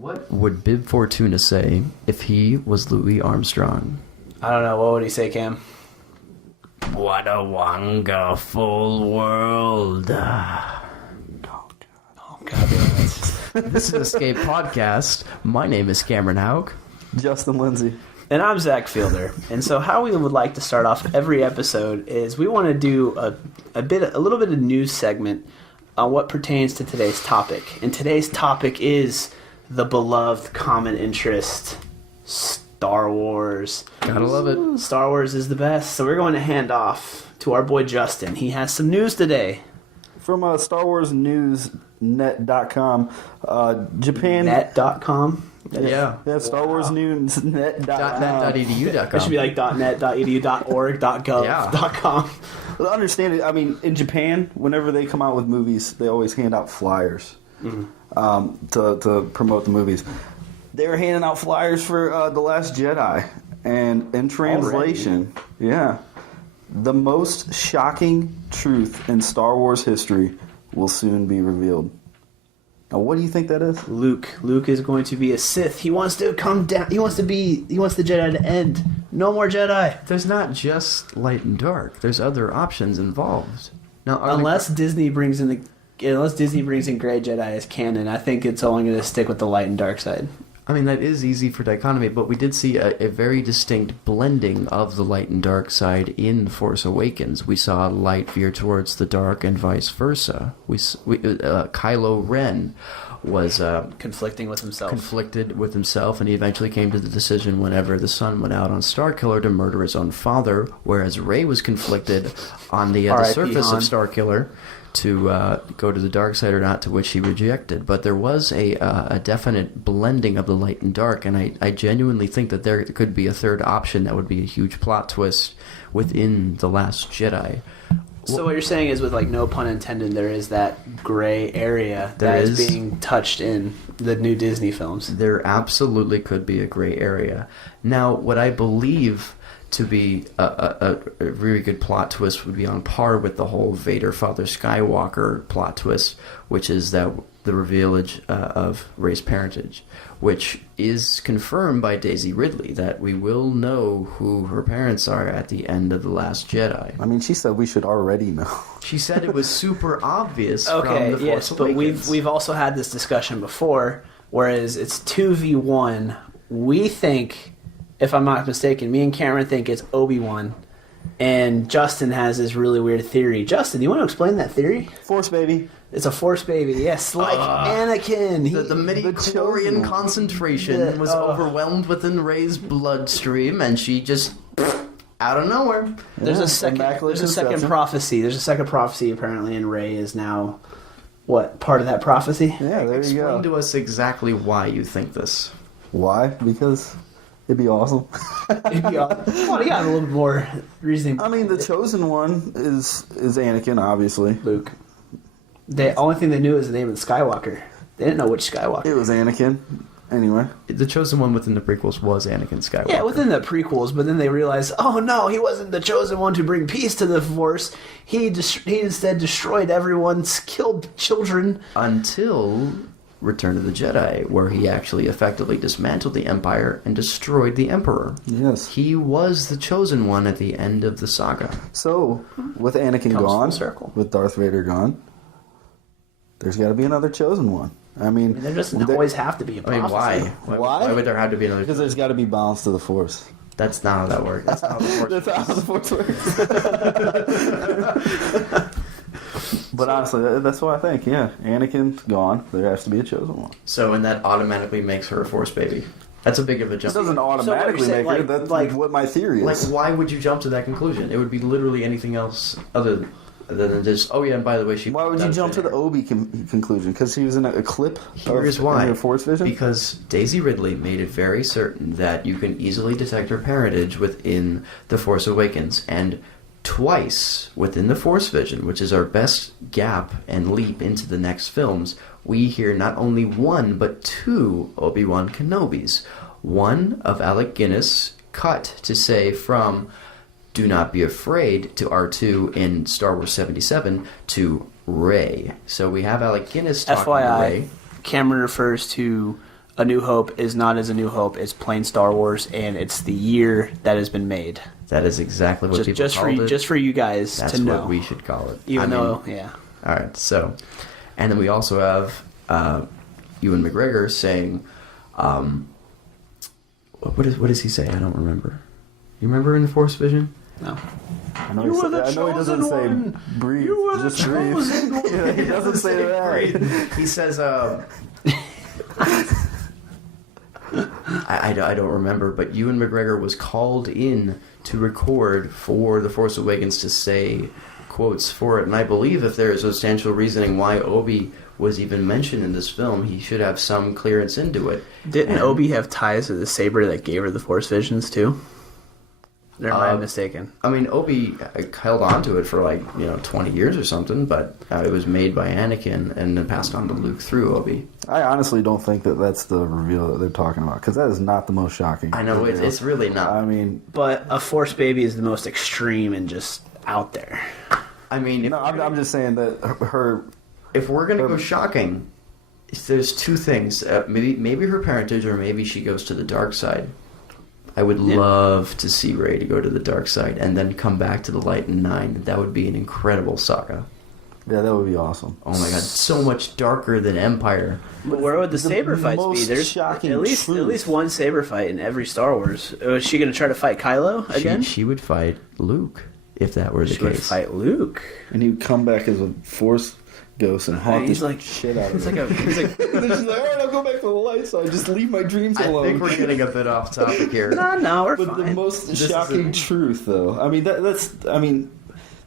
What would Bib Fortuna say if he was Louis Armstrong? I don't know. What would he say, Cam? What a wonderful world. Oh, God damn it. This is Escape Podcast. My name is Cameron Hauk. Justin Lindsay. And I'm Zach Fielder. And so how we would like to start off every episode is we want to do a little bit of news segment on what pertains to today's topic. And today's topic is the beloved common interest, Star Wars. Gotta love it. Star Wars is the best. So we're going to hand off to our boy Justin. He has some news today. From StarWarsNewsNet.com, Japan... Net.com? Yeah. Star Wars Newsnet.com. .net.edu.com. It should be like .net.edu.org.gov.com. Well, understand it. I mean, in Japan, whenever they come out with movies, they always hand out flyers to promote the movies. They were handing out flyers for The Last Jedi. And in translation, the most shocking truth in Star Wars history will soon be revealed. Now, what do you think that is? Luke is going to be a Sith. He wants to come down. He wants the Jedi to end. No more Jedi. There's not just light and dark. There's other options involved. Now, unless Disney brings in Grey Jedi as canon, I think it's only going to stick with the light and dark side. I mean, that is easy for dichotomy, but we did see a very distinct blending of the light and dark side in Force Awakens. We saw light veer towards the dark and vice versa. Kylo Ren was conflicted with himself, and he eventually came to the decision whenever the sun went out on Starkiller to murder his own father, whereas Rey was conflicted on the surface of Starkiller to go to the dark side or not, to which he rejected. But there was a definite blending of the light and dark, and I genuinely think that there could be a third option that would be a huge plot twist within The Last Jedi. So what you're saying is, with no pun intended, there is that gray area that is being touched in the new Disney films. There absolutely could be a gray area. Now, what I believe to be a really good plot twist would be on par with the whole Vader Father Skywalker plot twist, which is that the revealage of Rey's parentage, which is confirmed by Daisy Ridley, that we will know who her parents are at the end of The Last Jedi. I mean, she said we should already know. She said it was super obvious from The Force Awakens. But we've also had this discussion before, whereas it's 2v1. We think, if I'm not mistaken, me and Cameron think it's Obi-Wan, and Justin has this really weird theory. Justin, you want to explain that theory? Force baby. It's a Force baby, yes, like Anakin. The midi-chlorian concentration was overwhelmed within Rey's bloodstream, and she just, out of nowhere. There's a second prophecy. There's a second prophecy, apparently, and Rey is now, part of that prophecy? Yeah, there you go. Explain to us exactly why you think this. Why? Because it'd be awesome. Well, you got a little bit more reasoning. I mean, the chosen one is Anakin, obviously. Luke. The only thing they knew is the name of the Skywalker. They didn't know which Skywalker. It was Anakin. Anyway. The chosen one within the prequels was Anakin Skywalker. Yeah, within the prequels, but then they realized, oh no, he wasn't the chosen one to bring peace to the Force. He instead destroyed everyone's killed children. Until Return of the Jedi, where he actually effectively dismantled the Empire and destroyed the Emperor. Yes. He was the chosen one at the end of the saga. So, with Anakin gone, with Darth Vader gone, there's got to be another chosen one. I mean, there doesn't always have to be a prophecy. Why? Why would there have to be another? Because there's got to be balance to the Force. That's not how that works. That's not how the Force works. But honestly, that's what I think, yeah. Anakin's gone. There has to be a chosen one. So, and that automatically makes her a Force baby. That's a big of a jump. It doesn't automatically make her. That's what my theory is. Why would you jump to that conclusion? It would be literally anything else other than just, and by the way, she... Why would you jump to the Obi conclusion? Because he was in a clip Here's why. Her Force vision? Because Daisy Ridley made it very certain that you can easily detect her parentage within The Force Awakens, and twice within the Force vision, which is our best gap and leap into the next films, we hear not only one but two Obi-Wan Kenobis. One of Alec Guinness, cut to say from "Do not be afraid" to R2 in Star Wars 77 to Rey. So we have Alec Guinness talking to Rey. Cameron refers to A New Hope is not as A New Hope. It's plain Star Wars, and it's the year that has been made. That is exactly what people called it. Just for you guys That's to know. That's what we should call it. Even though, yeah. All right, so... And then we also have Ewan McGregor saying... what does he say? I don't remember. You remember in The Force Vision? No. I know he doesn't say breathe. You were the just breathe. chosen one. Yeah, he doesn't say that. He says, I don't remember, but Ewan McGregor was called in to record for The Force Awakens to say quotes for it. And I believe if there is substantial reasoning why Obi was even mentioned in this film, he should have some clearance into it. Didn't Obi have ties to the saber that gave her the Force visions, too? Or am I mistaken? I mean, Obi held on to it for 20 years or something, but it was made by Anakin and then passed on to Luke through Obi. I honestly don't think that that's the reveal that they're talking about, because that is not the most shocking. I know, it's really not. I mean... But a Force baby is the most extreme and just out there. I mean... I'm just saying that her... If we're going to go shocking, there's two things. Maybe her parentage, or maybe she goes to the dark side. I would love to see Rey to go to the dark side and then come back to the light in 9. That would be an incredible saga. Yeah, that would be awesome. Oh my god, so much darker than Empire. But where would the saber fights be? There's at least one saber fight in every Star Wars. Is she going to try to fight Kylo again? She would fight Luke, if that were the case. She would fight Luke. And he would come back as a Force ghost and haunt the shit out of her. He's like, They're just like, all right, I'll go back to the light side. Just leave my dreams alone. I think we're getting a bit off topic here. No, we're but fine. the most shocking truth, though, I mean,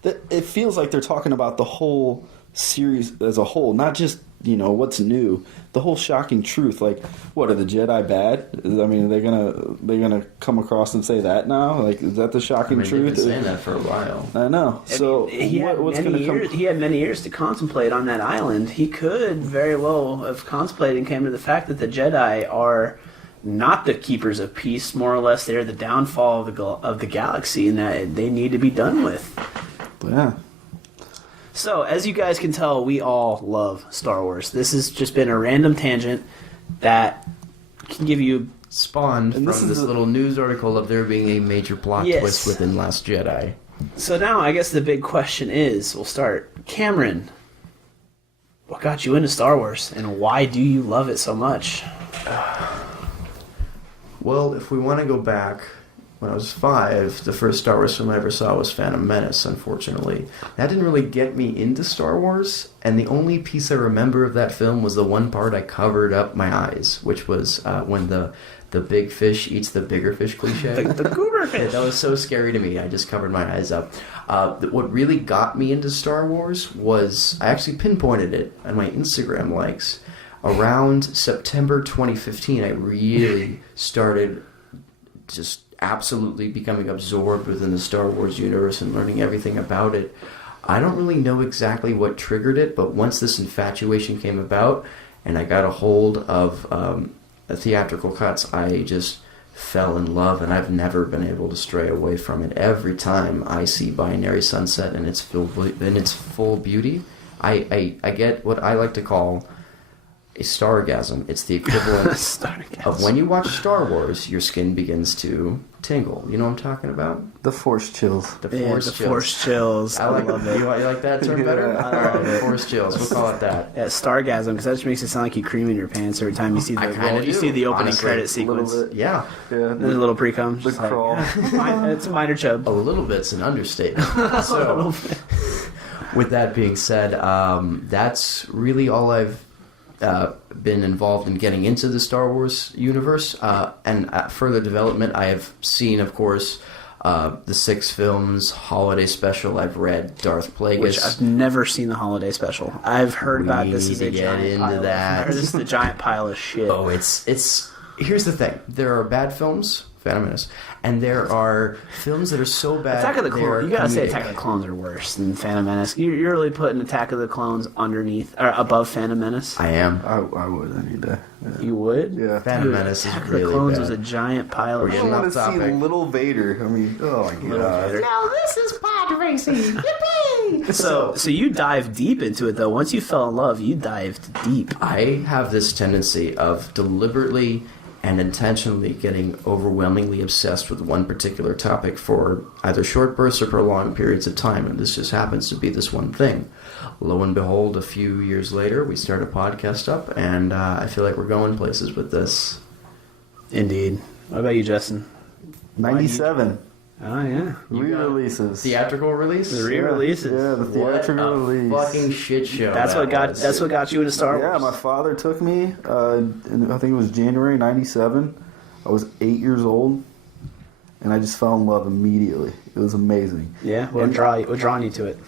it feels like they're talking about the whole series as a whole, not just what's new. The whole shocking truth, like, what are the Jedi bad? I mean, they're gonna come across and say that now? Like, is that the shocking truth? They've been saying that for a while. I know. So he had many years to contemplate on that island. He could very well have contemplated and came to the fact that the Jedi are not the keepers of peace. More or less, they're the downfall of the galaxy, and that they need to be done with. Yeah. So, as you guys can tell, we all love Star Wars. This has just been a random tangent that can give you... Spawned from this little news article of there being a major plot twist within Last Jedi. So now, I guess the big question is, we'll start. Cameron, what got you into Star Wars, and why do you love it so much? Well, if we want to go back... When I was 5, the first Star Wars film I ever saw was Phantom Menace, unfortunately. That didn't really get me into Star Wars, and the only piece I remember of that film was the one part I covered up my eyes, which was when the big fish eats the bigger fish cliche. the goober fish. That was so scary to me, I just covered my eyes up. What really got me into Star Wars was, I actually pinpointed it on my Instagram likes. Around September 2015, I really started just absolutely becoming absorbed within the Star Wars universe and learning everything about it. I don't really know exactly what triggered it, but once this infatuation came about and I got a hold of the theatrical cuts, I just fell in love, and I've never been able to stray away from it. Every time I see Binary Sunset in its full beauty, I get what I like to call a stargasm. It's the equivalent of when you watch Star Wars, your skin begins to tingle. You know what I'm talking about? The Force chills. The Force chills. Force chills. I love it. You like that term better? I love it. Force chills. We'll call it that. Yeah, stargasm, because that just makes it sound like you cream in your pants every time you see the opening credit sequence. Yeah. There's a little pre-cum. The crawl. It's a minor chub. A little bit's an understatement. So, with that being said, that's really all I've been involved in getting into the Star Wars universe, and further development. I have seen, of course, the 6 films, holiday special. I've read Darth Plagueis. Which I've never seen the holiday special. I've heard about this as a giant pile. This is the giant pile of shit. Oh, it's. Here's the thing: there are bad films, Phantom Menace, and there are films that are so bad. Attack of the Clones. You gotta say Attack of the Clones are worse than Phantom Menace. You're really putting Attack of the Clones underneath or above Phantom Menace. I am. I would any day. Yeah. You would? Yeah. Phantom Menace is really bad. Attack of the Clones was a giant pile of I shit. want to see little Vader. I mean, oh my god. Now this is pod racing. Yippee! So you dive deep into it, though. Once you fell in love, you dived deep. I have this tendency of deliberately and intentionally getting overwhelmingly obsessed with one particular topic for either short bursts or prolonged periods of time, and this just happens to be this one thing. Lo and behold, a few years later, we start a podcast up, and I feel like we're going places with this. Indeed. What about you, Justin? 97. Oh, yeah. Re-releases. Theatrical release? The re-releases. Yeah, the theatrical release. Fucking shit show. That's what got you into Star Wars. Yeah, my father took me, I think it was January 97. I was 8 years old, and I just fell in love immediately. It was amazing. Yeah? What drawn you to it?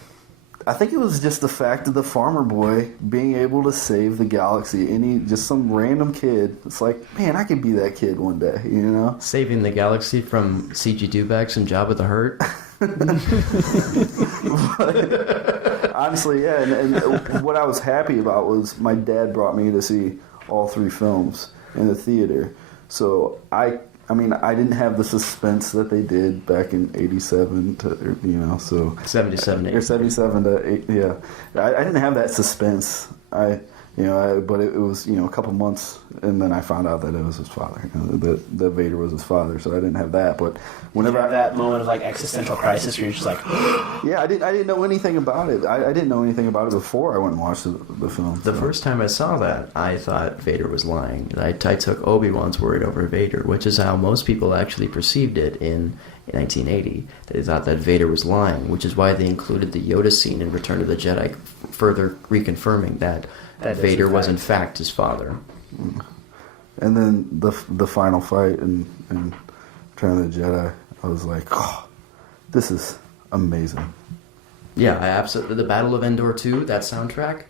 I think it was just the fact of the farmer boy being able to save the galaxy. Just some random kid. It's like, man, I could be that kid one day, you know? Saving the galaxy from CG Dewbacks and Jabba the Hutt. Honestly, yeah. And what I was happy about was my dad brought me to see all 3 films in the theater. So I didn't have the suspense that they did back in 87 to, you know, so 77, or 77 to 8, yeah. I didn't have that suspense. But it was, a couple months, and then I found out that it was his father. That Vader was his father, so I didn't have that. But whenever that moment of like existential crisis, where you're just like, yeah, I didn't know anything about it. I didn't know anything about it before I went and watched the film. The first time I saw that, I thought Vader was lying. I took Obi-Wan's word over Vader, which is how most people actually perceived it in 1980. They thought that Vader was lying, which is why they included the Yoda scene in Return of the Jedi, further reconfirming that Vader was in fact his father. And then the final fight in Return of the Jedi, I was like, oh, this is amazing. Yeah, I absolutely. The Battle of Endor 2, that soundtrack,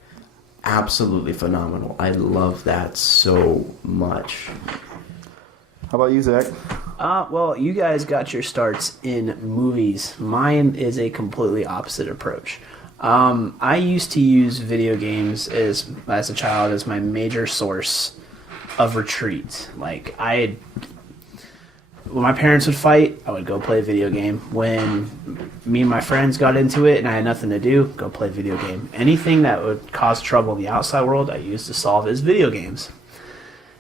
absolutely phenomenal. I love that so much. How about you, Zach? Well, you guys got your starts in movies. Mine is a completely opposite approach. I used to use video games as a child as my major source of retreat. Like, when my parents would fight, I would go play a video game. When me and my friends got into it and I had nothing to do, go play a video game. Anything that would cause trouble in the outside world, I used to solve as video games.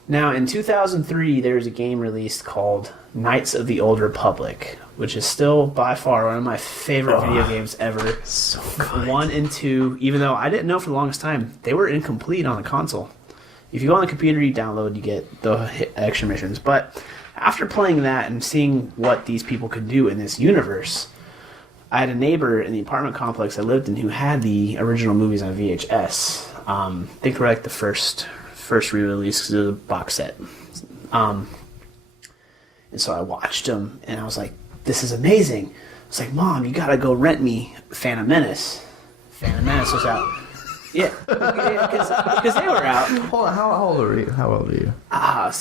Now, in 2003, there was a game released called Knights of the Old Republic, which is still by far one of my favorite video games ever. So good. 1 and 2, even though I didn't know for the longest time, they were incomplete on the console. If you go on the computer, you download, you get the extra missions. But after playing that and seeing what these people could do in this universe, I had a neighbor in the apartment complex I lived in who had the original movies on VHS. I think we're like the first re-release because it was a box set. And so I watched them, and I was like, this is amazing. I was like, Mom, you gotta go rent me Phantom Menace. Phantom Menace was out. Yeah, because they were out. Hold on, how old are you?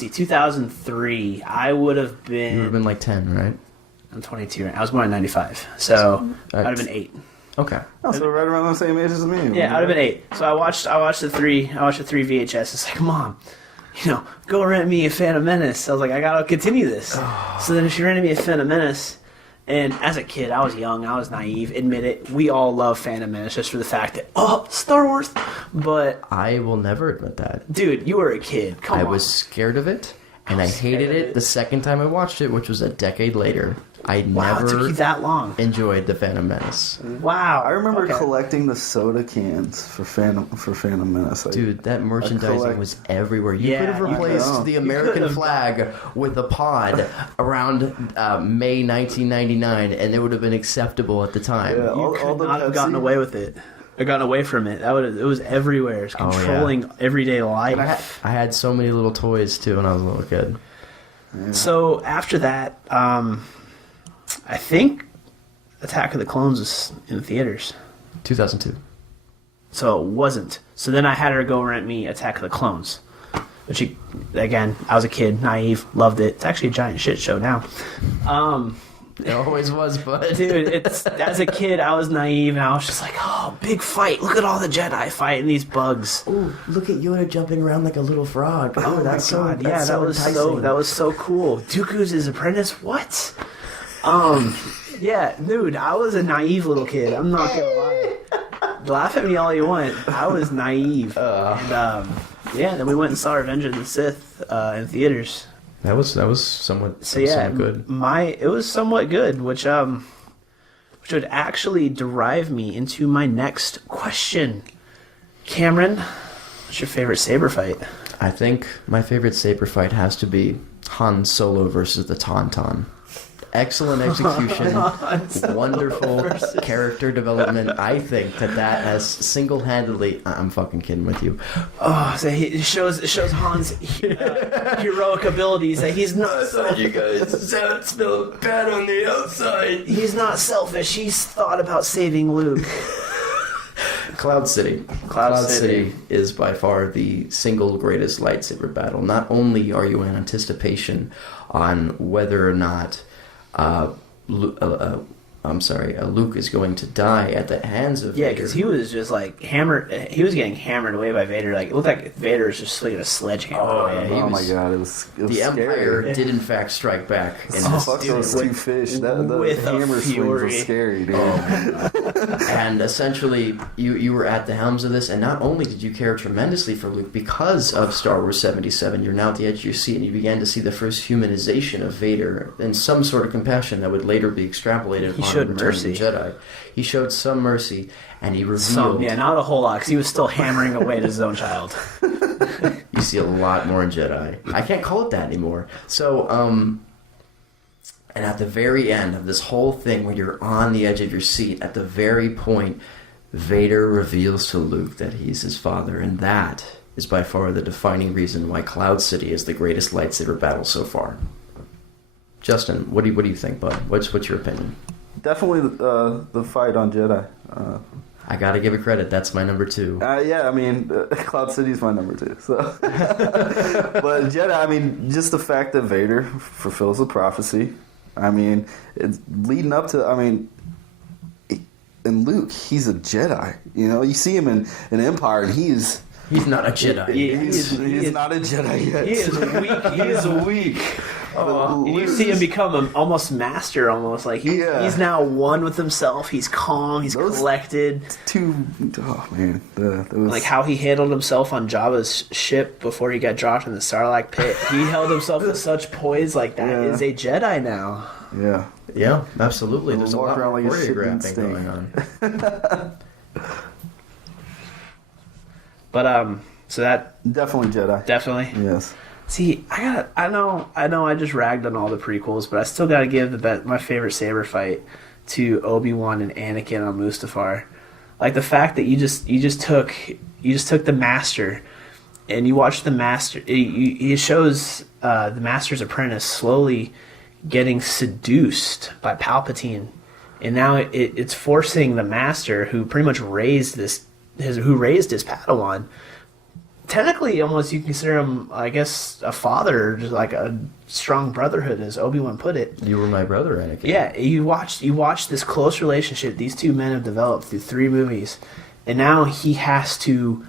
2003. I would have been... You would have been like 10, right? I'm 22. I was born in 95, so I'd have been 8. Okay. Oh, so right around the same age as me. Yeah, I'd have been 8. So I watched the three VHS. It's like, Mom, go rent me a Phantom Menace. I was like, I gotta continue this. So then she rented me a Phantom Menace, and as a kid, I was young, I was naive. Admit it, we all love Phantom Menace just for the fact that Star Wars. But I will never admit that. Dude, you were a kid. Come on. I was scared of it, and I hated it the second time I watched it, which was a decade later. I never it took you that long. enjoyed the Phantom Menace. Wow. I remember collecting the soda cans for Phantom Menace. Dude, that merchandising was everywhere. You could have you replaced could. the American flag with a pod around May 1999, and it would have been acceptable at the time. Yeah, You could not have gotten away with it. Or gotten away from it. It was everywhere. It's controlling everyday life. I had so many little toys, too, when I was a little kid. Yeah. So, after that, I think Attack of the Clones was in the theaters. 2002. So it wasn't. So then I had her go rent me Attack of the Clones. Which, again, I was a kid, naive, loved it. It's actually a giant shit show now. It always was, but... Dude, as a kid, I was naive, and I was just like, oh, big fight. Look at all the Jedi fighting these bugs. Ooh, look at Yoda jumping around like a little frog. Oh, that's my God. that was so cool. Dooku's his apprentice? What? Yeah, dude, I was a naive little kid. I'm not gonna lie. Laugh at me all you want. I was naive. And then we went and saw Revenge of the Sith in theaters. That was somewhat Somewhat good. It was somewhat good, which would actually derive me into my next question. Cameron, what's your favorite saber fight? I think my favorite saber fight has to be Han Solo versus the Tauntaun. Excellent execution, wonderful character development. I think that has single-handedly. I'm fucking kidding with you. Oh, so it shows Han's heroic abilities. That he's not. You guys sound still bad on the outside. He's not selfish. He's thought about saving Luke. Cloud City. Cloud City is by far the single greatest lightsaber battle. Not only are you in anticipation on whether or not Luke is going to die at the hands of Vader. Yeah, because he was just like hammered. He was getting hammered away by Vader. Like it looked like Vader was just swinging a sledgehammer. Oh my god, it was the scary. Empire did in fact strike back. Fuck those two fish. The hammer swings were scary, dude. And essentially, you were at the helms of this, and not only did you care tremendously for Luke because of Star Wars 77, you're now at the edge of your seat, and you began to see the first humanization of Vader and some sort of compassion that would later be extrapolated upon Return of the Jedi. He showed some mercy, and he revealed... not a whole lot, because he was still hammering away at his own child. You see a lot more in Jedi. I can't call it that anymore. So, and at the very end of this whole thing, when you're on the edge of your seat, at the very point, Vader reveals to Luke that he's his father, and that is by far the defining reason why Cloud City is the greatest lightsaber battle so far. Justin, what do you think, bud? What's your opinion? Definitely the fight on Jedi. I gotta give it credit. That's my number 2. Yeah, I mean, Cloud City's my number 2. So, but Jedi, I mean, just the fact that Vader fulfills the prophecy. I mean, it's leading up to. I mean, in Luke, he's a Jedi. You know, you see him in Empire, and he's not a Jedi. He's not a Jedi yet. He is weak. He is weak. You see him become almost master, almost like he's now one with himself. He's calm. He's collected. Oh man, like how he handled himself on Jabba's ship before he got dropped in the Sarlacc pit. He held himself with such poise, like that is a Jedi now. Yeah, absolutely. There's a lot of like choreographing going on. But so that definitely Jedi. Definitely. Yes. See, I know I just ragged on all the prequels, but I still got to give my favorite saber fight to Obi-Wan and Anakin on Mustafar. Like the fact that you just took the Master, and you watch the Master. It shows the Master's apprentice slowly getting seduced by Palpatine, and now it's forcing the Master, who pretty much raised his Padawan. Technically, almost you can consider him, I guess, a father, just like a strong brotherhood, as Obi-Wan put it. You were my brother, Anakin. Yeah, you watch this close relationship these two men have developed through 3 movies, and now he has to.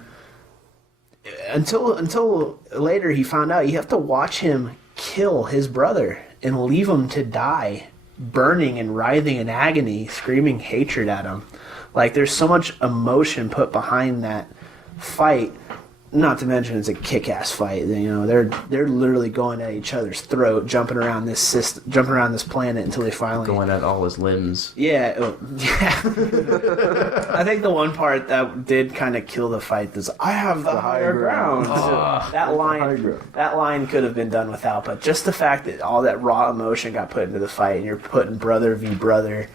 Until later, he found out you have to watch him kill his brother and leave him to die, burning and writhing in agony, screaming hatred at him. Like there's so much emotion put behind that fight. Not to mention it's a kick-ass fight. You know, they're literally going at each other's throat, jumping around this planet until they finally going at all his limbs. Yeah. I think the one part that did kind of kill the fight is I have the higher ground. That line could have been done without, but just the fact that all that raw emotion got put into the fight, and you're putting brother v brother,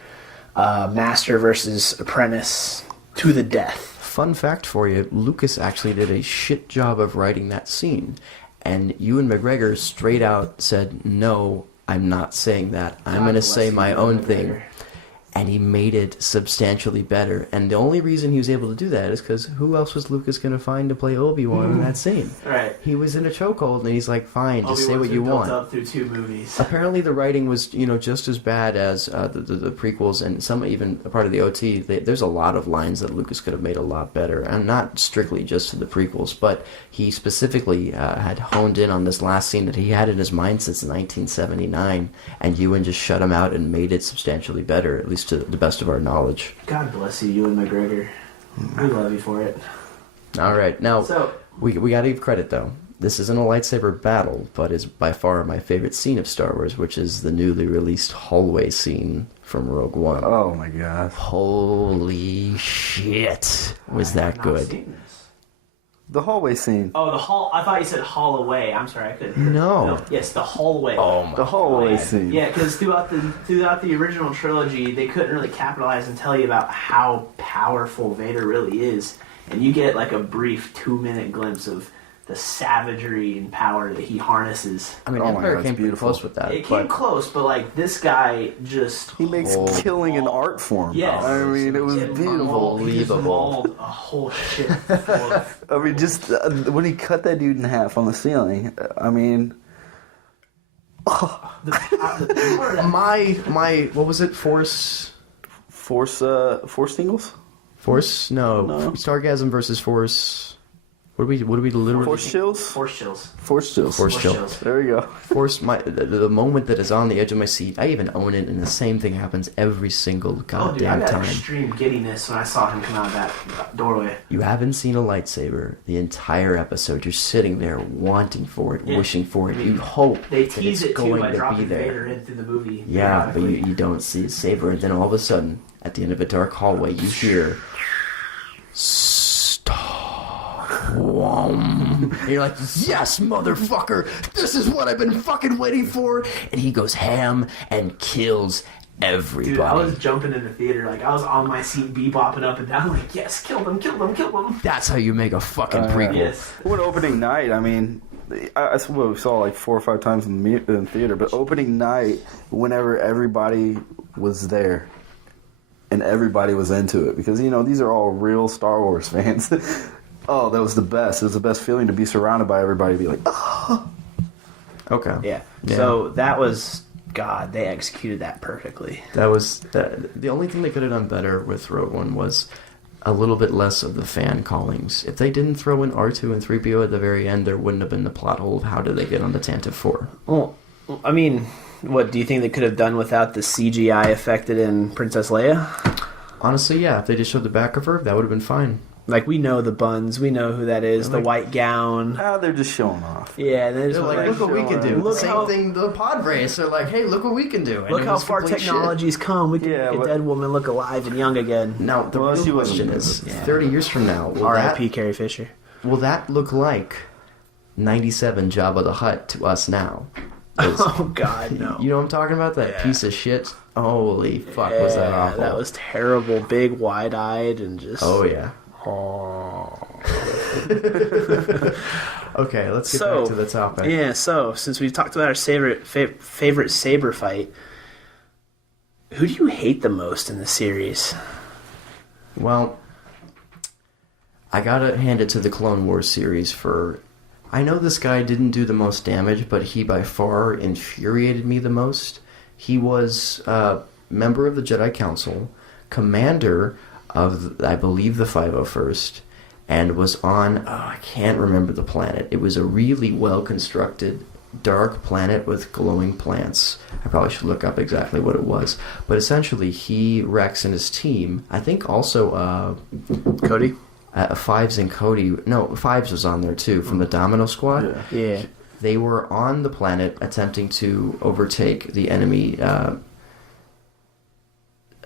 master versus apprentice to the death. Fun fact for you, Lucas actually did a shit job of writing that scene. And Ewan McGregor straight out said, no, I'm not saying that. I'm going to say my own thing. and he made it substantially better. And the only reason he was able to do that is because who else was Lucas going to find to play Obi-Wan in that scene? Right. He was in a chokehold, and he's like, fine, just say what you want. Built up through 2 movies. Apparently the writing was, just as bad as the prequels, and some even a part of the OT. There's a lot of lines that Lucas could have made a lot better, and not strictly just to the prequels, but he specifically had honed in on this last scene that he had in his mind since 1979, and Ewan just shut him out and made it substantially better, at least to the best of our knowledge. God bless you, Ewan McGregor. We love you for it. All right, now So we got to give credit though. This isn't a lightsaber battle, but is by far my favorite scene of Star Wars, which is the newly released hallway scene from Rogue One. Oh my god. Holy shit, was that I've not good? seen this. The hallway scene. Oh, the hall. I thought you said hall away. I'm sorry, I couldn't hear. No. Yes, the hallway. Oh my The hallway Yeah, scene. Yeah, because throughout the original trilogy, they couldn't really capitalize and tell you about how powerful Vader really is, and you get like a brief 2-minute glimpse of the savagery and power that he harnesses. I mean, Oh my Empire God, it's came pretty beautiful. close with that. It came but close, but like this guy just He makes Oh. killing an art form. Yes. I mean, it was It beautiful. he just Unbelievable. mauled a whole shit. full of- I mean, just when he cut that dude in half on the ceiling, I mean, the power that my what was it? Force Tingles? No, No. Stargasm versus Force. What do we literally? Force chills? force chills. Force chills. Force chill. chills. There we go. Force my the moment that is on the edge of my seat. I even own it, and the same thing happens every single Oh, dude, I goddamn got time. extreme giddiness when I saw him come out of that doorway. You haven't seen a lightsaber the entire episode. You're sitting there wanting for it, Yeah. wishing for it. You hope They that tease it's it too going by to be dropping there. Vader in through the movie. Yeah, but periodically. you don't see his saber, and then all of a sudden, at the end of a dark hallway, you hear Whom. And you're like, yes, motherfucker, this is what I've been fucking waiting for. And he goes ham and kills everybody. Dude, I was jumping in the theater, like I was on my seat, bebopping up and down, like yes, kill them, kill them, kill them. That's how you make a fucking prequel. Yes. What opening night? I mean, that's what we saw like 4 or 5 times in the theater. But opening night, whenever everybody was there, and everybody was into it, because these are all real Star Wars fans. Oh, that was the best. It was the best feeling to be surrounded by everybody. Be like, oh. Okay. Yeah. Yeah. So that was God. They executed that perfectly. That was the only thing they could have done better with Rogue One was a little bit less of the fan callings. If they didn't throw in R2 and 3PO at the very end, there wouldn't have been the plot hole of how did they get on the Tantive 4. Well, I mean, what do you think they could have done without the CGI affected in Princess Leia? Honestly, yeah, if they just showed the back of her, that would have been fine. Like, we know the buns, we know who that is, Yeah, the white gown. They're just showing off. Yeah, They're like, look what we can do. Look Same how- thing, the pod race. They're like, hey, look what we can do. And Look it how was far complete technology's come. We can Yeah, make a but- dead woman look alive and young again. shit. Now, the Well, real she wasn't question good. is, Yeah. 30 years from now, R.I.P. Carrie Fisher. will that look like 97 Jabba the Hutt to us now? 'Cause Oh, God, no. you know what I'm talking about? That Yeah. piece of shit? Holy fuck, was that Yeah, awful. that was terrible. Big, wide-eyed, and just... Oh, yeah. Oh. Okay, let's get back to the topic. Yeah, so since we've talked about our favorite saber fight, who do you hate the most in the series? Well, I gotta hand it to the Clone Wars series for... I know this guy didn't do the most damage, but he by far infuriated me the most. He was a member of the Jedi Council, commander of, I believe, the 501st, and was on... I can't remember the planet. It was a really well-constructed dark planet with glowing plants. I probably should look up exactly what it was. But essentially, he, Rex, and his team, I think also... Cody? Fives and Cody... No, Fives was on there too, from the Domino Squad. Yeah. Yeah. They were on the planet attempting to overtake the enemy...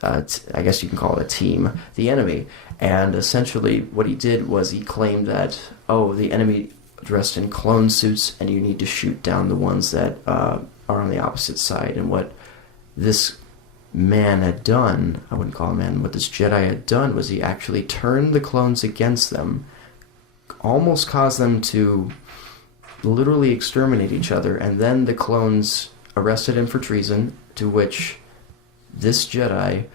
I guess you can call it a team, the enemy. And essentially what he did was he claimed that, the enemy dressed in clone suits and you need to shoot down the ones that are on the opposite side. And what this man had done, I wouldn't call him man, what this Jedi had done was he actually turned the clones against them, almost caused them to literally exterminate each other, and then the clones arrested him for treason, to which this Jedi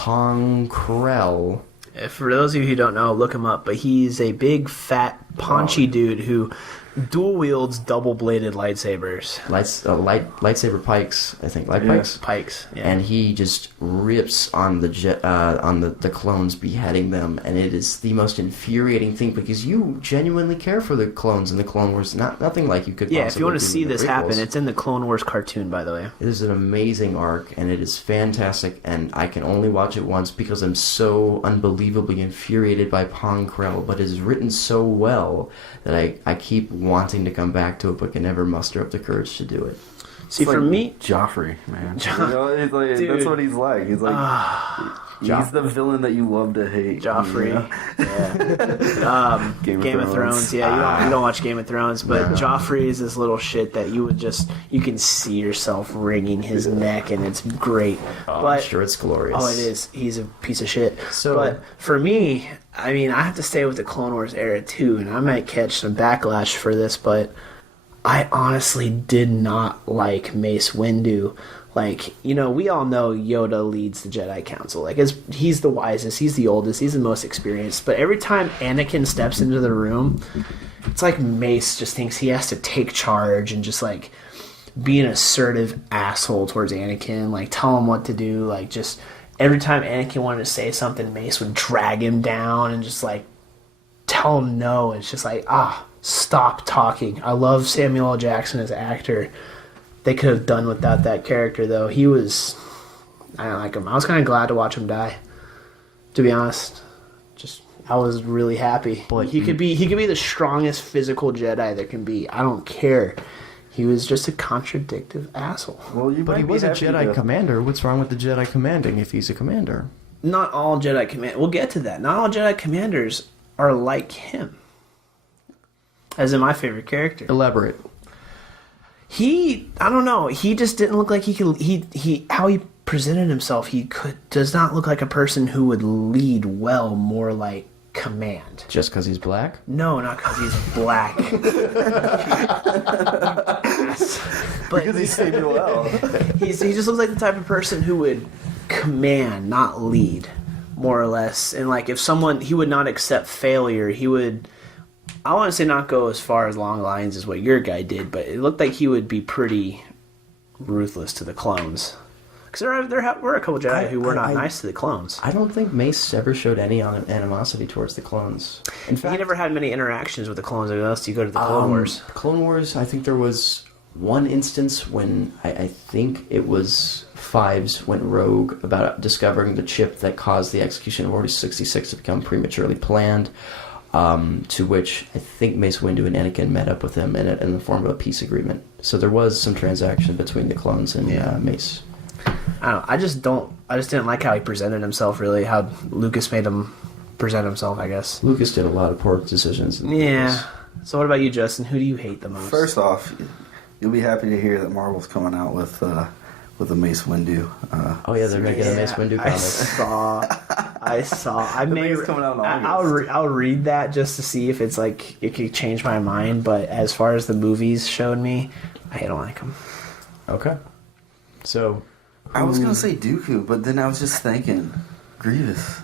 Pong Krell. For those of you who don't know, look him up. But he's a big, fat, paunchy dude who dual wields double-bladed lightsabers. Lightsaber pikes, I think. Light pikes? Pikes, yeah. And he just rips on the clones, beheading them, and it is the most infuriating thing because you genuinely care for the clones in the Clone Wars. Nothing like you could possibly if you want to do see in the this prequels. happen, it's in the Clone Wars cartoon, by the way. It is an amazing arc, and it is fantastic, and I can only watch it once because I'm so unbelievably infuriated by Pong Krell, but it is written so well that I keep wanting to come back to it, but can never muster up the courage to do it. See, for me... Joffrey, man. It's like, that's what he's like. He's like... he's the villain that you love to hate. Joffrey. You know? Yeah. Game of Thrones. Yeah, you don't watch Game of Thrones, but Joffrey is this little shit that you can see yourself wringing his neck, and it's great. Oh, but, I'm sure it's glorious. Oh, it is. He's a piece of shit. So, but for me, I mean, I have to stay with the Clone Wars era too, and I might catch some backlash for this, but I honestly did not like Mace Windu. Like, you know, we all know Yoda leads the Jedi Council. Like, he's the wisest, he's the oldest, he's the most experienced. But every time Anakin steps into the room, it's like Mace just thinks he has to take charge and just, like, be an assertive asshole towards Anakin. Like, tell him what to do. Like, just every time Anakin wanted to say something, Mace would drag him down and just, like, tell him no. It's just like, stop talking. I love Samuel L. Jackson as an actor. They could have done without that character, though. I don't like him. I was kind of glad to watch him die, to be honest. I was really happy. But he could be the strongest physical Jedi there can be. I don't care. He was just a contradictive asshole. Well, but he was a Jedi commander. What's wrong with the Jedi commanding if he's a commander? Not all Jedi command. We'll get to that. Not all Jedi commanders are like him. As in my favorite character. Elaborate. I don't know. He just didn't look like he could. How he presented himself, does not look like a person who would lead well. More like command. Just because he's black? No, not because he's black. But because he's Samuel L. He just looks like the type of person who would command, not lead, more or less. And like, if someone, he would not accept failure. He would. I want to say not go as far as long lines as what your guy did, but it looked like he would be pretty ruthless to the clones. Because there were a couple Jedi who were not nice to the clones. I don't think Mace ever showed any animosity towards the clones. In fact, he never had many interactions with the clones unless you go to the Clone Wars. Clone Wars, I think there was one instance when I think it was Fives went rogue about discovering the chip that caused the execution of Order 66 to become prematurely planned. To which I think Mace Windu and Anakin met up with him in the form of a peace agreement. So there was some transaction between the clones and Mace. I don't know. I just didn't like how he presented himself, really. How Lucas made him present himself, I guess. Lucas did a lot of poor decisions. Yeah. So what about you, Justin? Who do you hate the most? First off, you'll be happy to hear that Marvel's coming out with a Mace Windu. They're making a Mace Windu comic. I saw. I may. Coming out in August. I'll read that just to see if it's like it could change my mind. But as far as the movies showed me, I don't like them. Okay. So I was gonna say Dooku, but then I was just thinking Grievous.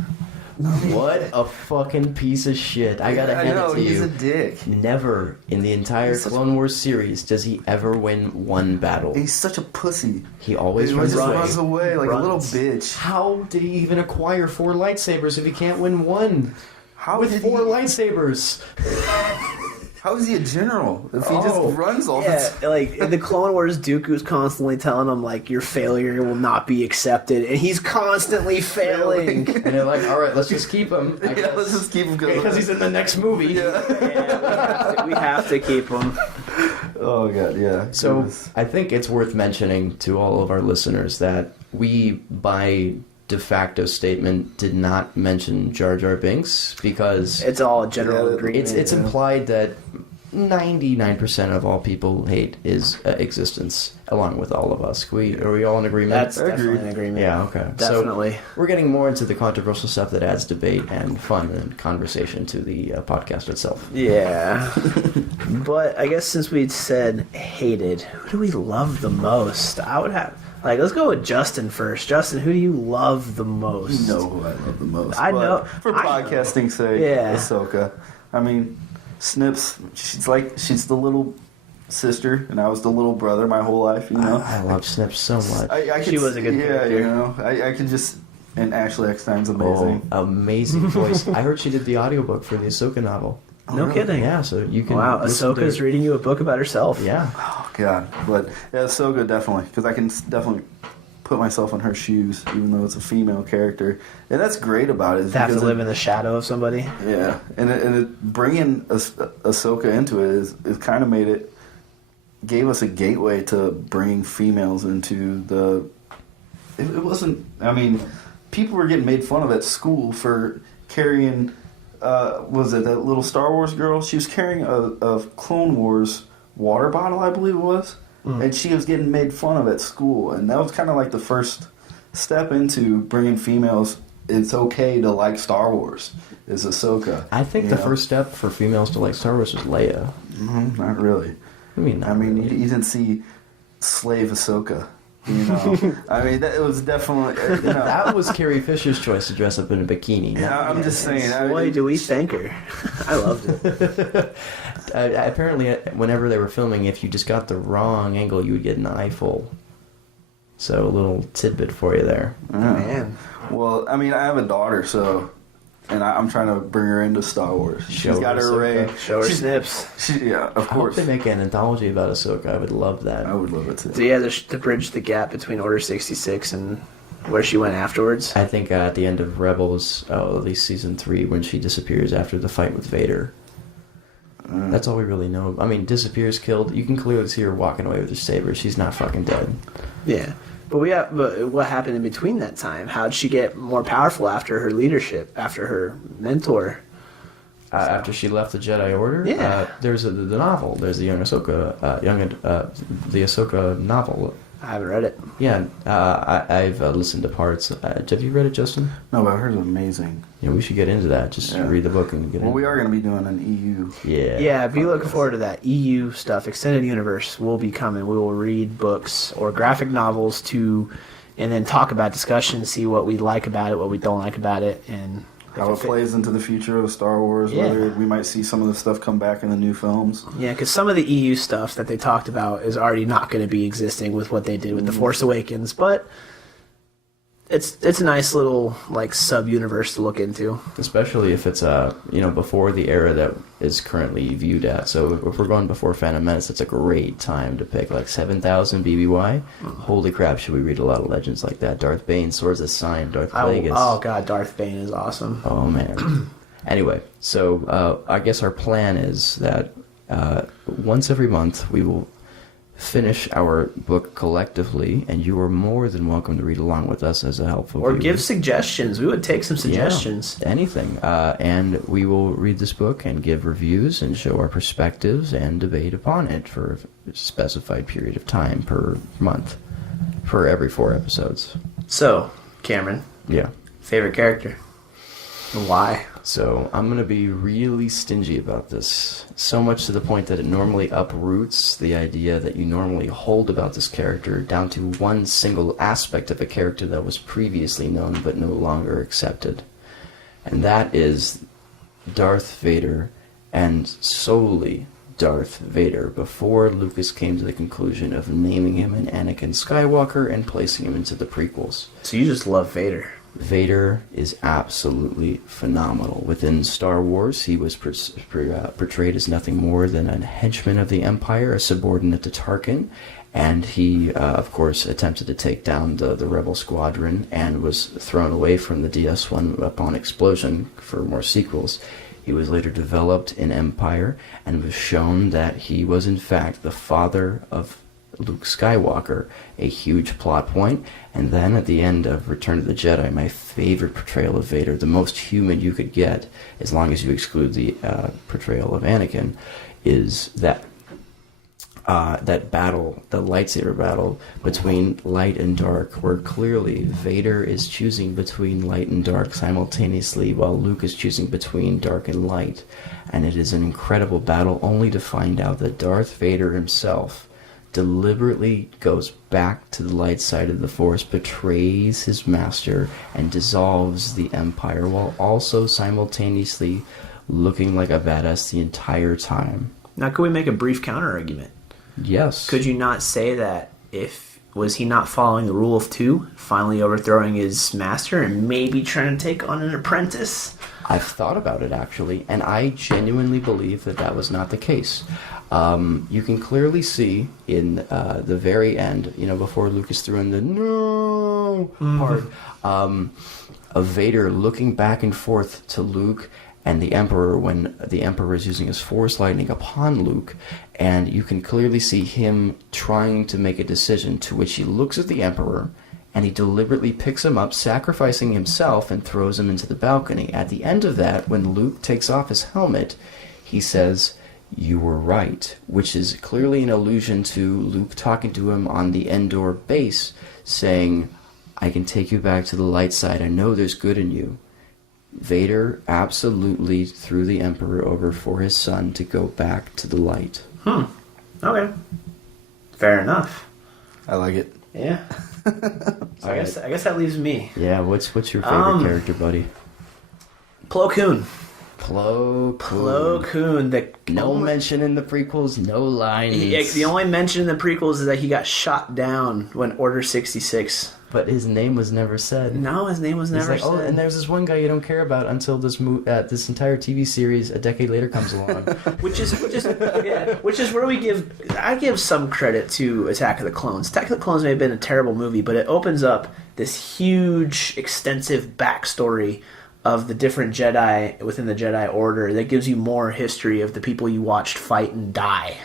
What a fucking piece of shit. I gotta hand it to you. He's a dick. Never in the entire Clone Wars series does he ever win one battle. He's such a pussy. He always runs away like a little bitch. How did he even acquire 4 lightsabers if he can't win one? With 4 lightsabers? How is he a general if he just runs all the time? Like in the Clone Wars, Dooku's constantly telling him like your failure will not be accepted, and he's constantly failing. And they're like, "All right, let's just keep him." Let's just keep him because he's in the next movie. We have to keep him. Oh god, yeah. So I think it's worth mentioning to all of our listeners that we, by de facto statement, did not mention Jar Jar Binks because it's all a general agreement. It's implied that 99% of all people hate is existence, along with all of us. Are we all in agreement? That's definitely an agreement. Yeah, okay. Definitely. So we're getting more into the controversial stuff that adds debate and fun and conversation to the podcast itself. Yeah. But I guess since we'd said hated, who do we love the most? I would have... Like, let's go with Justin first. Justin, who do you love the most? You know who I love the most. I but know. For podcasting's sake, Yeah. Ahsoka. I mean, Snips, she's the little sister, and I was the little brother my whole life, you know? I love Snips so much. She was a good character. Yeah, you know, I could just... And Ashley Eckstein's amazing. Oh, amazing voice. I heard she did the audiobook for the Ahsoka novel. No kidding. Yeah, so you can... Wow, Ahsoka's reading you a book about herself. Yeah. Oh, God. But, yeah, Ahsoka, definitely. Because I can definitely put myself in her shoes, even though it's a female character. And that's great about it. To have to live in the shadow of somebody. Yeah. And bringing Ahsoka into it is kind of made it... Gave us a gateway to bringing females into the... It wasn't... I mean, people were getting made fun of at school for carrying... was it that little Star Wars girl? She was carrying a Clone Wars water bottle, I believe it was. And she was getting made fun of at school. And that was kind of like the first step into bringing females. It's okay to like Star Wars, is Ahsoka. I think the first step for females to like Star Wars was Leia. Not really. Really. You didn't see Slave Ahsoka. You know, I mean, it was definitely... You know, That was Carrie Fisher's choice to dress up in a bikini. yeah, I'm just saying. Boy, do we thank her. I loved it. Apparently, whenever they were filming, if you just got the wrong angle, you would get an eyeful. So a little tidbit for you there. Man. Well, I mean, I have a daughter, so... And I'm trying to bring her into Star Wars. She's got her Ahsoka. array. Show her Snips. Yeah, of I hope course. they make an anthology about Ahsoka. I would love that. I would love it too. So yeah, to bridge the gap between Order 66 and where she went afterwards. I think at the end of Rebels, at least season 3, when she disappears after the fight with Vader. That's all we really know. I mean, disappears, killed. You can clearly see her walking away with her saber. She's not fucking dead. Yeah. But what happened in between that time? How'd she get more powerful after her leadership, after her mentor? After she left the Jedi Order, Yeah. There's the novel. There's the young Ahsoka, the Ahsoka novel. I haven't read it. Yeah, I've listened to parts. Have you read it, Justin? No, but I heard it's amazing. Yeah, we should get into that. Just read the book and get Well, in. we are going to be doing an EU. Yeah. Yeah, be looking forward to that. EU stuff, Extended Universe will be coming. We will read books or graphic novels and then talk about discussion, see what we like about it, what we don't like about it, and How it plays into the future of Star Wars, Yeah. whether we might see some of the stuff come back in the new films. Yeah, because some of the EU stuff that they talked about is already not going to be existing with what they did with The Force Awakens, but it's a nice little like sub-universe to look into. Especially if it's before the era that is currently viewed at. So if we're going before Phantom Menace, it's a great time to pick like 7,000 BBY. Holy crap! Should we read a lot of legends like that? Darth Bane, Swords of Sign, Darth Plagueis. Oh god, Darth Bane is awesome. Oh man. Anyway, so I guess our plan is that once every month we will finish our book collectively, and you are more than welcome to read along with us as a helpful Or viewer. give suggestions. We would take some suggestions. Yeah, anything. And we will read this book and give reviews and show our perspectives and debate upon it for a specified period of time per month for every 4 episodes. So, Cameron, Yeah. favorite character? And why? So I'm going to be really stingy about this, so much to the point that it normally uproots the idea that you normally hold about this character down to one single aspect of a character that was previously known but no longer accepted. And that is Darth Vader, and solely Darth Vader, before Lucas came to the conclusion of naming him an Anakin Skywalker and placing him into the prequels. So you just love Vader. Vader is absolutely phenomenal. Within Star Wars, he was portrayed as nothing more than a henchman of the Empire, a subordinate to Tarkin, and he, of course, attempted to take down the Rebel Squadron and was thrown away from the DS-1 upon explosion for more sequels. He was later developed in Empire and was shown that he was, in fact, the father of Luke Skywalker, a huge plot point. And then at the end of Return of the Jedi, my favorite portrayal of Vader, the most human you could get, as long as you exclude the portrayal of Anakin, is that that battle, the lightsaber battle between light and dark, where clearly Vader is choosing between light and dark simultaneously, while Luke is choosing between dark and light. And it is an incredible battle, only to find out that Darth Vader himself deliberately goes back to the light side of the Force, betrays his master, and dissolves the Empire, while also simultaneously looking like a badass the entire time. Now, could we make a brief counter-argument? Yes. Could you not say that was he not following the rule of two, finally overthrowing his master and maybe trying to take on an apprentice? I've thought about it, actually, and I genuinely believe that was not the case. You can clearly see in the very end, before Lucas threw in the no part, of Vader looking back and forth to Luke and the Emperor when the Emperor is using his Force lightning upon Luke, and you can clearly see him trying to make a decision, to which he looks at the Emperor and he deliberately picks him up, sacrificing himself, and throws him into the balcony. At the end of that, when Luke takes off his helmet, he says, "You were right," which is clearly an allusion to Luke talking to him on the Endor base, saying, "I can take you back to the light side. I know there's good in you." Vader absolutely threw the Emperor over for his son to go back to the light. Okay. Fair enough. I like it. Yeah. So I guess that leaves me. Yeah, what's your favorite character, buddy? Plo Koon. Plo Koon. No mention in the prequels, no lines. The only mention in the prequels is that he got shot down when Order 66. But his name was never said. No, his name was never said. Oh, and there's this one guy you don't care about until this entire TV series a decade later comes along. which is where I give some credit to Attack of the Clones. Attack of the Clones may have been a terrible movie, but it opens up this huge, extensive backstory of the different Jedi within the Jedi Order that gives you more history of the people you watched fight and die.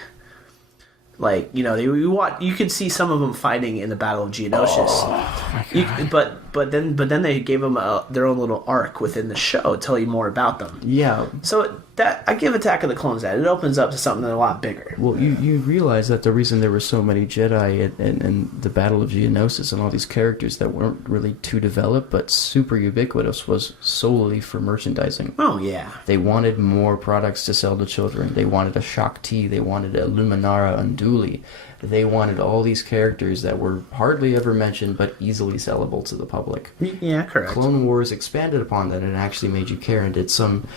Like, you could see some of them fighting in the Battle of Geonosis. But then they gave them their own little arc within the show, tell you more about them. Yeah. So that I give Attack of the Clones that. It opens up to something a lot bigger. Well, you realize that the reason there were so many Jedi in the Battle of Geonosis and all these characters that weren't really too developed but super ubiquitous was solely for merchandising. Oh, yeah. They wanted more products to sell to children. They wanted a Shaak Ti. They wanted a Luminara Unduli. They wanted all these characters that were hardly ever mentioned but easily sellable to the public. Yeah, correct. Clone Wars expanded upon that and actually made you care and did some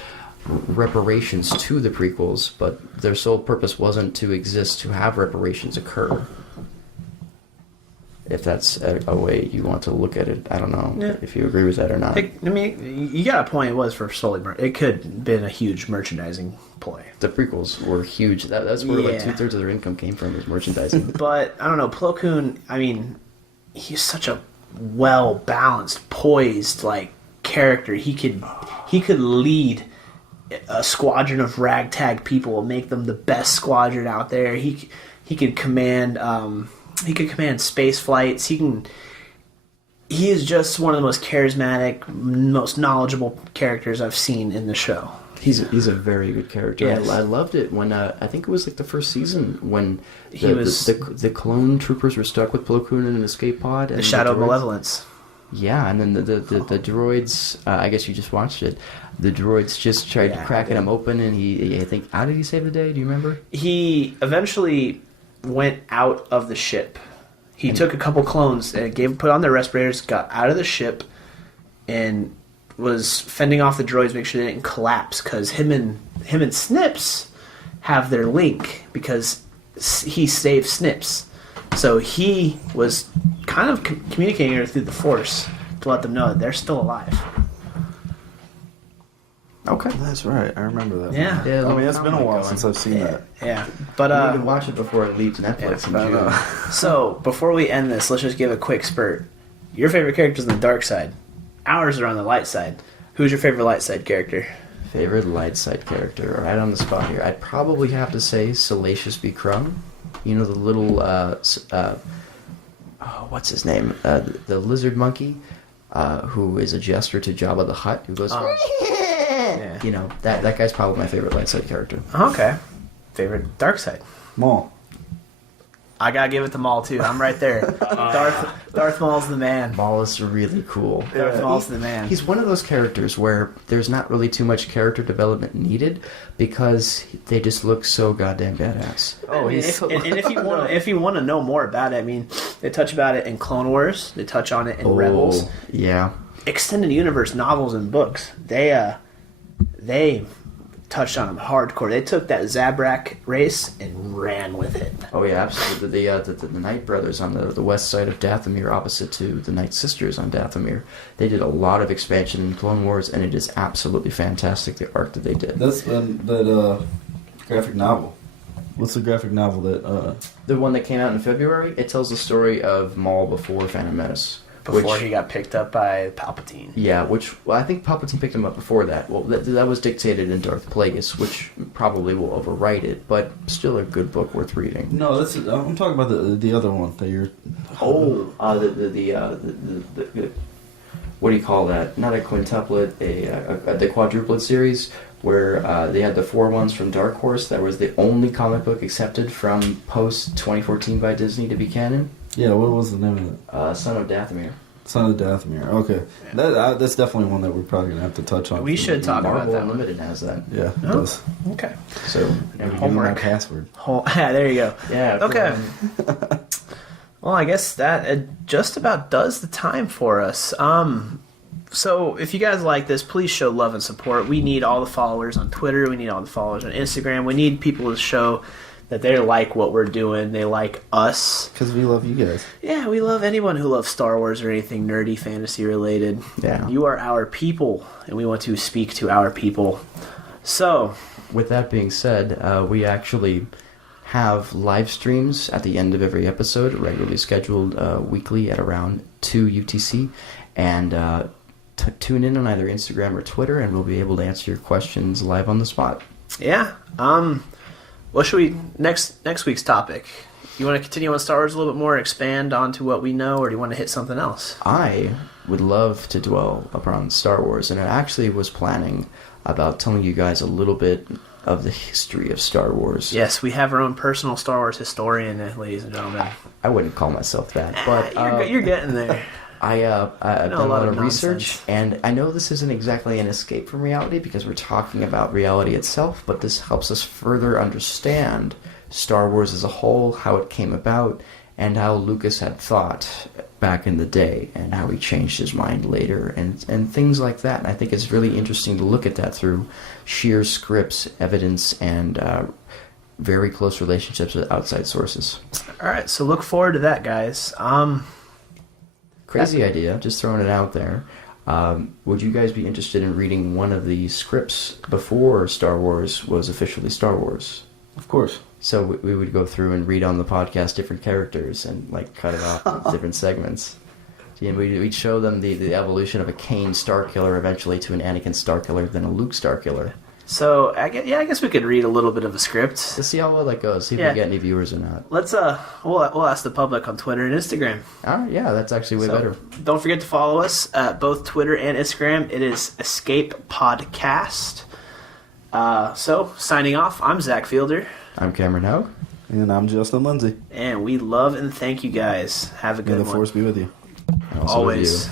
reparations to the prequels, but their sole purpose wasn't to exist to have reparations occur. If that's a way you want to look at it, I don't know if you agree with that or not. You got a point. It was for solely it could have been a huge merchandising play. The prequels were huge. That's where like 2/3 of their income came from, was merchandising. But I don't know, Plo Koon. He's such a well-balanced, poised character. He could lead a squadron of ragtag people and make them the best squadron out there. He could command space flights. He is just one of the most charismatic, most knowledgeable characters I've seen in the show. He's a very good character. Yes. I loved it when I think it was like the first season when the clone troopers were stuck with Plo Koon in an escape pod. The Shadow of Malevolence. Yeah, and then the droids. I guess you just watched it. The droids just tried cracking him open, and I think, how did he save the day? Do you remember? He eventually went out of the ship. He took a couple clones and put on their respirators, got out of the ship, and was fending off the droids, make sure they didn't collapse, because him and Snips have their link because he saved Snips. So he was kind of communicating her through the Force to let them know that they're still alive. Okay, that's right. I remember that. Yeah. It's been a while since I've seen that. Yeah, but you need to watch it before it leaves Netflix in June. So before we end this, let's just give a quick spurt. Your favorite character's on the dark side. Ours are on the light side. Who's your favorite light side character? Favorite light side character, right on the spot here. I'd probably have to say Salacious B. Crumb. You know, the little what's his name? The lizard monkey, who is a jester to Jabba the Hutt, who goes. Yeah. You know, that guy's probably my favorite light side character. Okay. Favorite dark side? Maul. I gotta give it to Maul too. I'm right there. Darth Maul's the man. Maul is really cool. Darth Maul's the man. He's one of those characters where there's not really too much character development needed because they just look so goddamn badass. Oh, and if you want to know more about it, I mean, they touch about it in Clone Wars. They touch on it in Rebels. Yeah. Extended universe novels and books. They touched on them hardcore. They took that Zabrak race and ran with it. Oh yeah, absolutely. The Night Brothers on the west side of Dathomir, opposite to the Night Sisters on Dathomir, they did a lot of expansion in Clone Wars, and it is absolutely fantastic, the art that they did. That's that graphic novel. What's the graphic novel that? The one that came out in February. It tells the story of Maul before Phantom Menace. Before he got picked up by Palpatine. Yeah, I think Palpatine picked him up before that. Well, that was dictated in Darth Plagueis, which probably will overwrite it, but still a good book worth reading. No, I'm talking about the other one that you're. Oh, the what do you call that? Not a quintuplet, the quadruplet series where they had the 4 ones from Dark Horse. That was the only comic book accepted from post 2014 by Disney to be canon. Yeah, what was the name of it? Son of Dathomir. Son of Dathomir. Okay, yeah. That's definitely one that we're probably gonna have to touch on. We should talk about that. Unlimited has that. Yeah, it does. Okay. So Homework. Password. Yeah, there you go. Yeah. Okay. Well, I guess that just about does the time for us. So if you guys like this, please show love and support. We need all the followers on Twitter. We need all the followers on Instagram. We need people to show that they like what we're doing. They like us. Because we love you guys. Yeah, we love anyone who loves Star Wars or anything nerdy, fantasy related. Yeah. You are our people, and we want to speak to our people. So, with that being said, we actually have live streams at the end of every episode, regularly scheduled weekly at around 2 UTC. And tune in on either Instagram or Twitter, and we'll be able to answer your questions live on the spot. Yeah. What should we next week's topic? You want to continue on Star Wars a little bit more, expand onto what we know, or do you want to hit something else? I would love to dwell upon Star Wars, and I actually was planning about telling you guys a little bit of the history of Star Wars. Yes, we have our own personal Star Wars historian, ladies and gentlemen. I wouldn't call myself that, but you're getting there. I've done a lot of research, nonsense. and I know this isn't exactly an escape from reality because we're talking about reality itself, but this helps us further understand Star Wars as a whole, how it came about, and how Lucas had thought back in the day, and how he changed his mind later, and things like that. And I think it's really interesting to look at that through sheer scripts, evidence, and very close relationships with outside sources. All right, so look forward to that, guys. Crazy idea, just throwing it out there. Would you guys be interested in reading one of the scripts before Star Wars was officially Star Wars? Of course. So we would go through and read on the podcast different characters and cut it off into different segments. And we'd show them the evolution of a Kain Starkiller eventually to an Anakin Starkiller, then a Luke Starkiller. So I guess we could read a little bit of a script to see how well that goes. See if we get any viewers or not. Let's we'll ask the public on Twitter and Instagram. All right, yeah, that's actually way better. Don't forget to follow us at both Twitter and Instagram. It is Escape Podcast. So signing off. I'm Zach Fielder. I'm Cameron Haug. And I'm Justin Lindsay. And we love and thank you guys. Have a good one. May the Force be with you. Always.